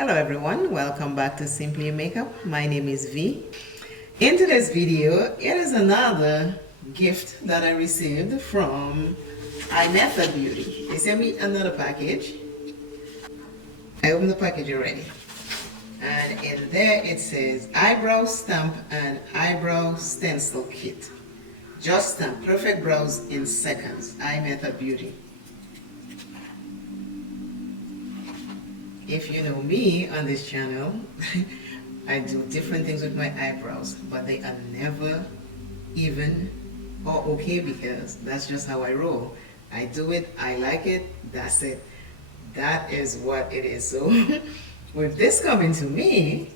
Hello everyone, welcome back to Simply Makeup. My name is V. In today's video, it is another gift that I received from iMETHOD Beauty. They sent me another package. I opened the package already. And in there it says eyebrow stamp and eyebrow stencil kit. Just stamp perfect brows in seconds. iMETHOD Beauty. If you know me on this channel, I do different things with my eyebrows, but they are never even or okay because that's just how I roll. I do it, I like it, that's it. That is what it is. So with this coming to me,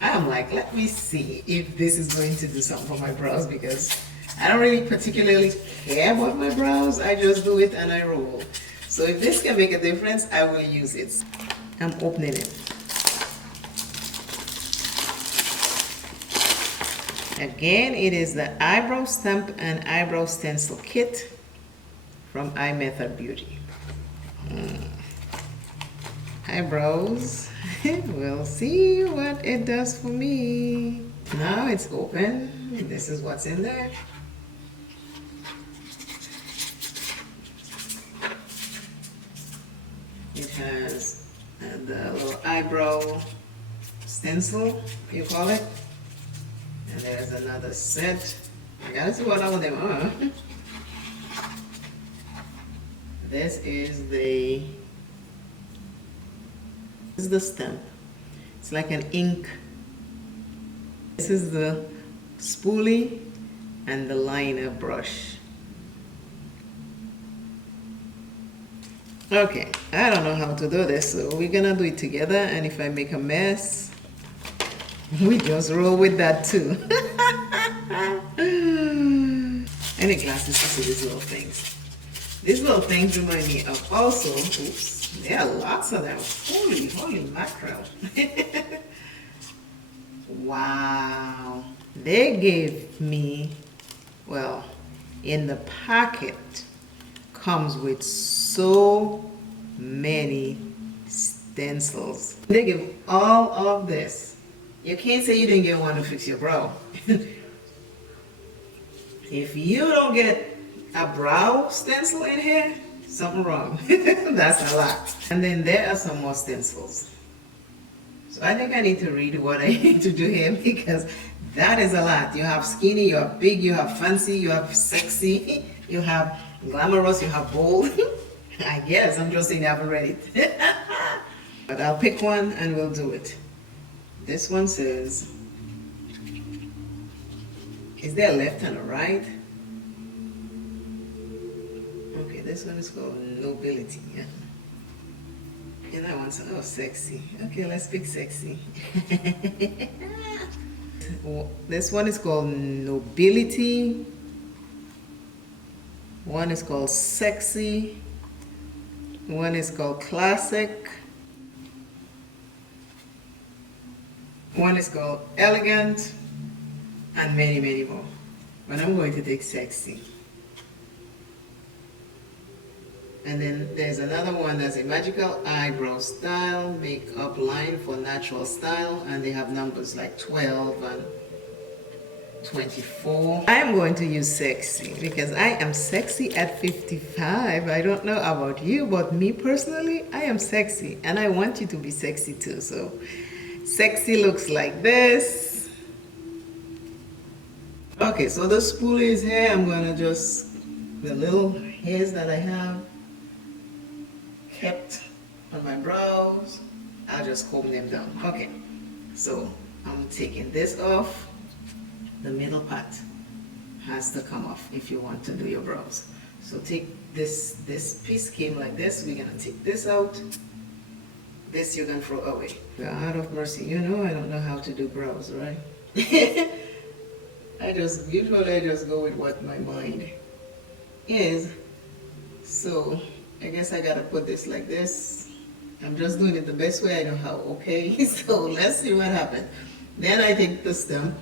I'm like, let me see if this is going to do something for my brows because I don't really particularly care about my brows. I just do it and I roll. So if this can make a difference, I will use it. I'm opening it. Again, it is the eyebrow stamp and eyebrow stencil kit from iMETHOD Beauty. Eyebrows. We'll see what it does for me. Now it's open. This is what's in there. It has the little eyebrow stencil, you call it. And there's another set. I gotta see what all of them are. This is the stamp. It's like an ink. This is the spoolie and the liner brush. Okay, I don't know how to do this, so we're gonna do it together, and if I make a mess, we just roll with that too. I need glasses to see these little things. These little things remind me of also, oops, there are lots of them. Holy mackerel. Wow. They gave me, well, in the packet, comes with so many stencils. They give all of this. You can't say you didn't get one to fix your brow. If you don't get a brow stencil in here, something wrong. That's a lot. And then there are some more stencils. So I think I need to read what I need to do here because that is a lot. You have skinny, you have big, you have fancy, you have sexy, you have glamorous, you have bold. I guess I'm just saying I haven't read it. But I'll pick one and we'll do it. This one says, is there a left and a right? Okay, this one is called Nobility. Yeah. And that one's, oh, sexy. Okay, let's pick sexy. This one is called Nobility. One is called Sexy. One is called Classic. One is called Elegant. And many, many more. But I'm going to take Sexy. And then there's another one that's a magical eyebrow style, makeup line for natural style. And they have numbers like 12 and 24. I am going to use Sexy because I am sexy at 55. I don't know about you, but me personally, I am sexy and I want you to be sexy too. So Sexy looks like this. Okay, so the spoolie is here. I'm gonna just, the little hairs that I have kept on my brows, I'll just comb them down. Okay, so I'm taking this off. The middle part has to come off if you want to do your brows. So take this piece came like this. We're gonna take this out. This you're gonna throw away. God of mercy, you know I don't know how to do brows, right? I usually just go with what my mind is. So I guess I gotta put this like this. I'm just doing it the best way I know how, okay? So let's see what happens. Then I take the stem.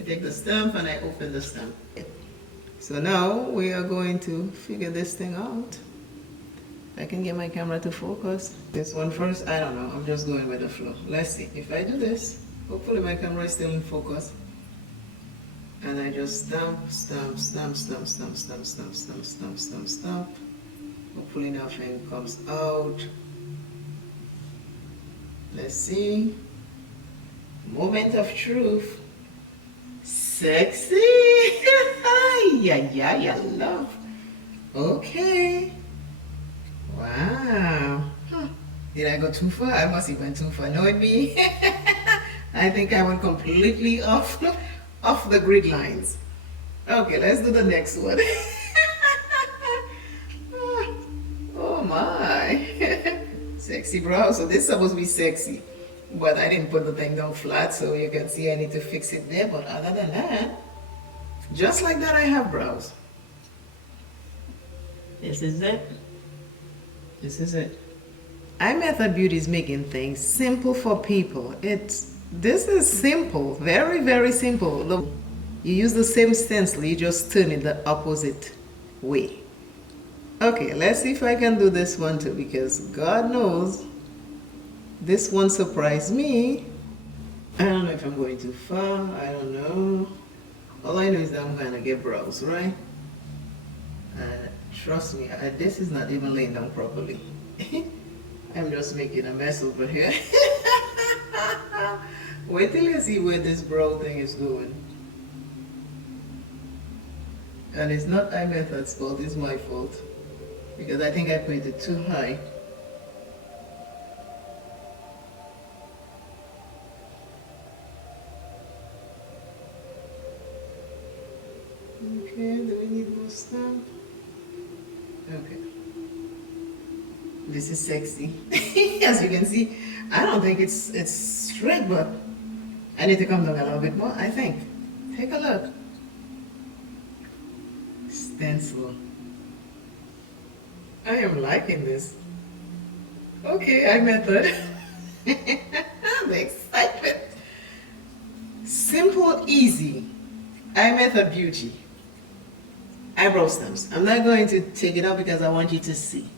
I take the stamp and I open the stamp. So now we are going to figure this thing out. I can get my camera to focus. This one first, I don't know. I'm just going with the flow. Let's see. If I do this, hopefully my camera is still in focus. And I just stamp, stamp, stamp, stamp, stamp, stamp, stamp, stamp, stamp, stamp, stamp. Hopefully nothing comes out. Let's see. Moment of truth. Sexy. Yeah, I love. Okay. Wow. Huh. Did I go too far? I must have went too far. Knowing me, I think I went completely off the grid lines. Okay, let's do the next one. Oh my. Sexy brow. So this is supposed to be sexy. But I didn't put the thing down flat, so you can see I need to fix it there. But other than that, just like that, I have brows. This is it. This is it. iMETHOD Beauty is making things simple for people. This is simple, very, very simple. Look, you use the same stencil, you just turn it the opposite way. Okay, let's see if I can do this one too, because God knows this one surprised me. I don't know if I'm going too far, I don't know. All I know is that I'm gonna get brows, right? Trust me, this is not even laying down properly. I'm just making a mess over here. Wait till you see where this brow thing is going. And it's not iMETHOD's fault, it's my fault. Because I think I put it too high. Okay, do we need more stamp? Okay. This is sexy. As you can see, I don't think it's straight, but I need to come down a little bit more, I think. Take a look. Stencil. I am liking this. Okay, iMETHOD. The excitement. Simple, easy. iMETHOD Beauty. Eyebrow stamps. I'm not going to take it out because I want you to see.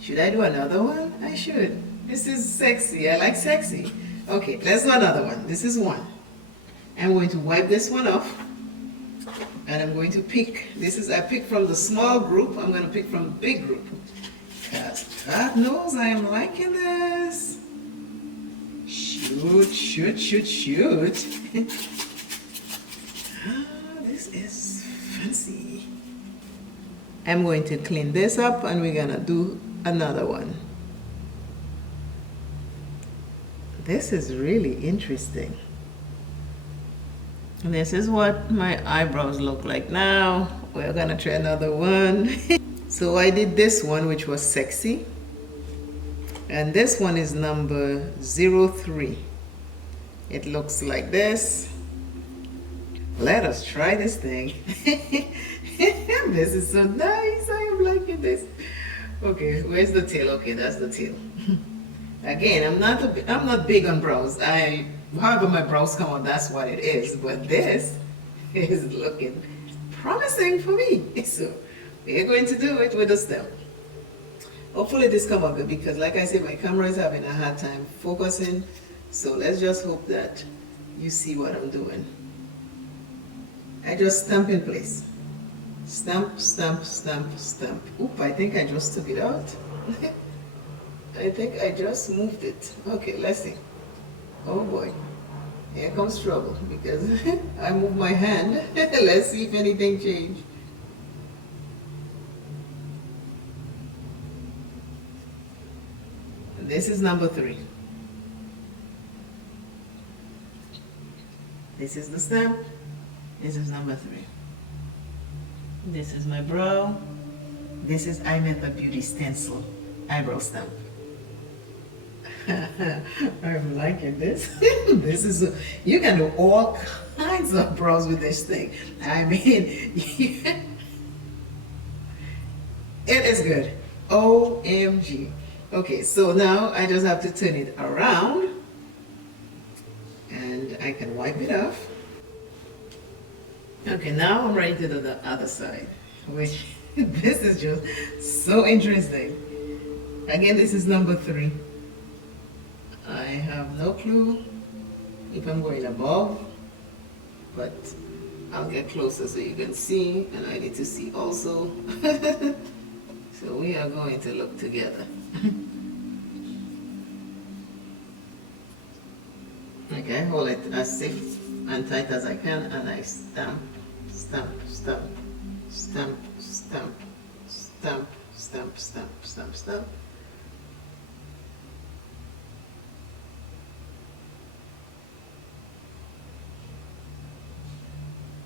Should I do another one? I should. This is sexy. I like sexy. Okay, let's do another one. This is one. I'm going to wipe this one off. And I'm going to pick. I picked from the small group. I'm going to pick from the big group. Because God knows I am liking this. Shoot, shoot, shoot, shoot. This is fancy. I'm going to clean this up and we're gonna do another one. This is really interesting. And this is what my eyebrows look like now. We're gonna try another one. So I did this one, which was sexy. And this one is number 03. It looks like this. Let us try this thing. This is so nice. I am liking this. Okay, where's the tail? Okay, that's the tail. Again, I'm not big on brows. However my brows come out, that's what it is. But this is looking promising for me. So we're going to do it with a stem. Hopefully this come out good because like I said, my camera is having a hard time focusing. So let's just hope that you see what I'm doing. I just stamp in place. Stamp, stamp, stamp, stamp. Oop, I think I just took it out. I think I just moved it. Okay, let's see. Oh boy. Here comes trouble because I moved my hand. Let's see if anything changed. This is number 3. This is the stamp. This is number 3. This is my brow. This is iMETHOD Beauty Stencil Eyebrow Stamp. I'm liking this. You can do all kinds of brows with this thing. I mean, it is good. OMG. Okay, so now I just have to turn it around and I can wipe it off. Okay, now I'm ready to do the other side, which this is just so interesting. Again, this is number 3. I have no clue if I'm going above, but I'll get closer so you can see, and I need to see also. So we are going to look together. Okay, hold it as safe and tight as I can, and I stamp, stamp, stamp, stamp, stamp, stamp, stamp, stamp, stamp, stamp.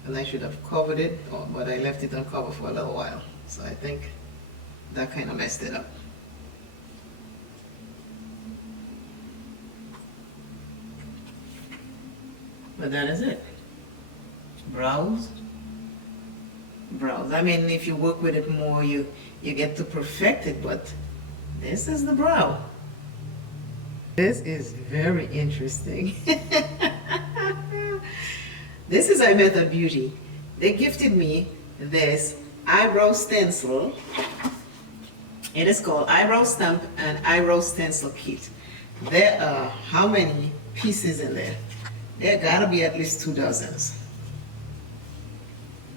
And I should have covered it, but I left it uncovered for a little while. So I think that kind of messed it up. But that is it. Browse. Browse. I mean, if you work with it more, you get to perfect it, but this is the brow. This is very interesting. This is iMETHOD Beauty. They gifted me this eyebrow stencil. It is called Eyebrow Stamp and Eyebrow Stencil Kit. There are how many pieces in there? There gotta be at least 2 dozens.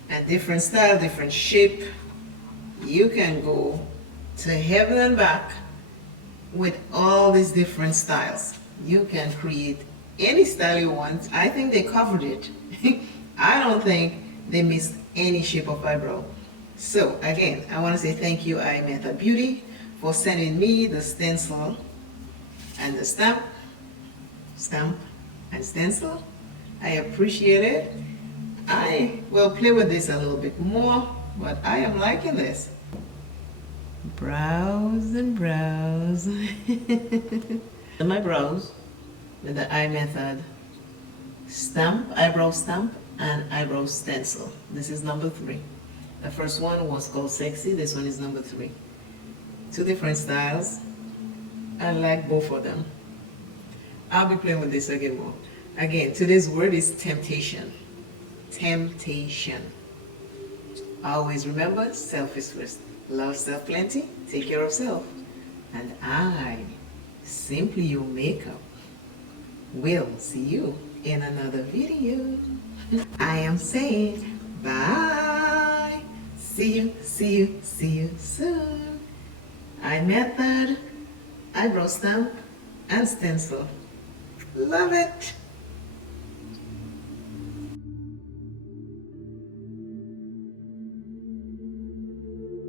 And different style, different shape. You can go to heaven and back with all these different styles. You can create any style you want. I think they covered it. I don't think they missed any shape of eyebrow. So again, I want to say thank you iMETHOD Beauty for sending me the stencil and the stamp and stencil. I appreciate it. I will play with this a little bit more, but I am liking this. Brows and brows. And my brows with the iMETHOD stamp, eyebrow stamp, and eyebrow stencil. This is number 3. The first one was called Sexy. This one is number 3. 2 different styles. I like both of them. I'll be playing with this again more. Again, today's word is temptation. Temptation. Always remember, self is first. Love self plenty, take care of self. And I, Simply Your Makeup, will see you in another video. I am saying bye. See you soon. iMETHOD, eyebrow stamp, and stencil. Love it.